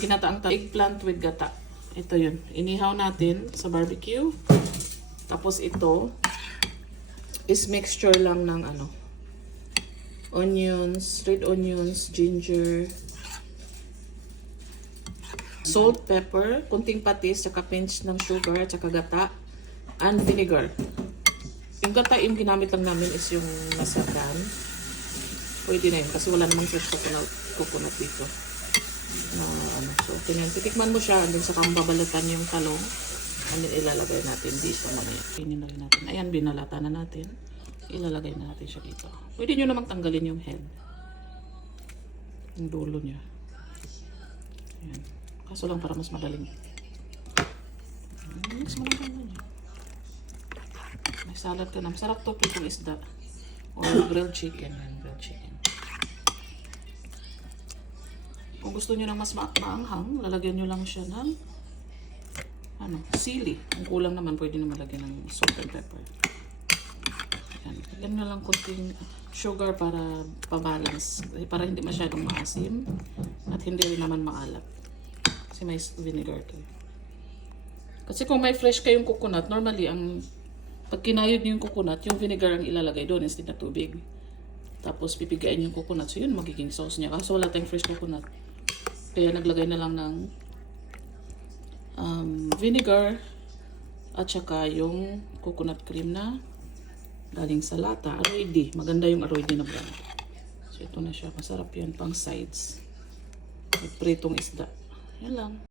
Ginataang eggplant with gata. Ito yun. Inihaw natin sa barbecue. Tapos ito is mixture lang ng onions, red onions, ginger, salt, pepper, kunting patis, tsaka pinch ng sugar, tsaka gata, and vinegar. Yung gata, yung ginamit lang namin is yung nasa can. Pwede na yun kasi wala namang fresh coconut dito. So, okay na yun. Titikman mo siya, and then saka babalatan yung talong. And then ilalagay natin dito mamaya. Pinin na rin natin. Ayan, binalata na natin. Ilalagay na natin siya dito. Pwede nyo namang tanggalin yung head. Yung dulo niya. Ayan. Kaso lang para mas madaling. Mas madaling na niya. May salad ka na. Masarap to itong isda. Or grilled chicken. Ayan, grilled chicken. Kung gusto nyo ng mas maanghang, lalagyan nyo lang siya ng sili. Kung kulang naman, pwede naman lagyan ng salt and pepper. Ayan. Lagyan nyo lang kunting sugar para pabalance. Para hindi masyadong maasim at hindi rin naman maalat. Kasi may vinegar to. Kasi kung may fresh kayong coconut, normally, pag kinayod nyo yung coconut, yung vinegar ang ilalagay doon instead na tubig. Tapos pipigain yung coconut. So yun, magiging sauce niya. Kaso wala tayong fresh coconut. Kaya naglagay na lang ng vinegar at saka yung coconut cream na galing sa lata. Aroidi. Maganda yung aroidi na brand. So ito na siya. Masarap yan pang sides. May pritong isda. Yan lang.